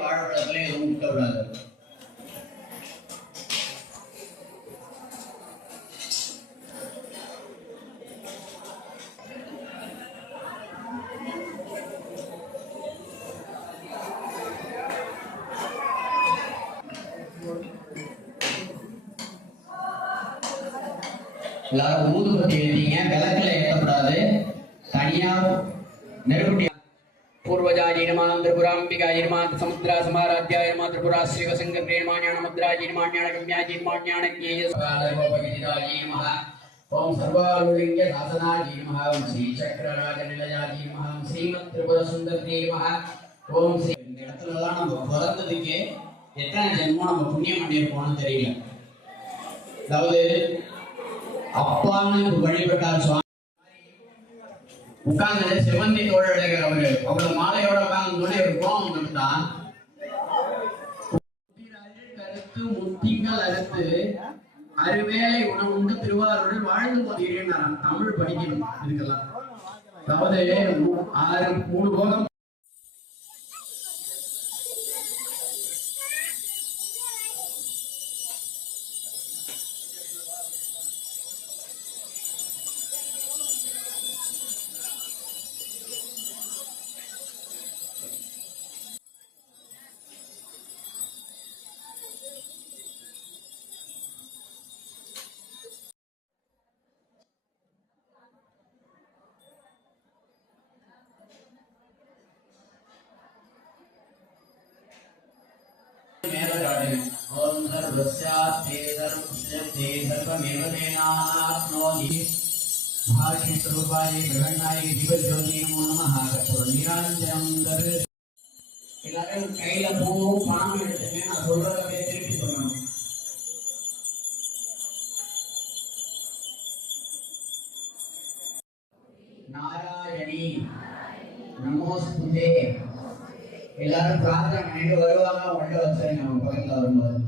வாழைப்பழத்துல எதுவும் ஊட்டக்கூடாது எல்லாரும் ஊதுபத்தி எழுதிங்க விளக்கில் ஏற்றக்கூடாது தனியாக நெருப்புட்டி பூர்வஜாஜி நமாம் திரிபுராம்பிகாஜி நமாம் சமுத்ரா சமாராத்யாய நமா திரிபுரா ஸ்ரீவசங்க பிரேமாஞான முத்ராஜி நமாஞான கம்யாஜி நமாஞான கேயஸ்வாலோபகிதாஜி நமஹ ஓம் சர்வாலுலிங்க சாசனாஜி நமஹ ஓம் ஸ்ரீ சக்கரராஜ நிலையாஜி நமஹ ஓம் ஸ்ரீமத் திரிபுர சுந்தரி நமஹ ஓம் ஸ்ரீ இந்த இடத்துலலாம் நம்ம பிறந்ததுக்கு எத்தனை ஜென்மம் நம்ம புண்ணியம் பண்ணியிருப்போம்னு தெரியல. அதாவது அப்பான்னு வழிபட்டார் சுவாமி. உட்கார்ந்து சிவந்தி தோழடைகள் அவர்கள். அவரோட மாலையோட உட்கார்ந்து இவர் கோபம் வந்துட்டான் கருத்து முத்திங்கள் அறுத்து அறுவேளை உணவு உண்டு திருவாரூரில் வாழ்ந்து போகிறேன் தமிழ் படிக்கணும் இதுக்கெல்லாம். அதாவது ஆறு மூணு போகம் ஓம் சர்வஸ்யாஸ்தே சர்வஸ்யஸ்தே சர்வமேவ தேனாத்னோதி மகாவிஷ்ணுஸ்வரூபாய எல்லாரும் கையில பூ பணம் எடுத்துங்க நான் சொல்றத அப்படியே திருப்பி சொல்லணும் நாராயணி நமோஸ்துதே எல்லாரும் பிரார்த்தனை பண்ணிட்டு வருவாங்க உள்ள வச்சிருங்க அவங்க பக்கத்துல வரும்போது.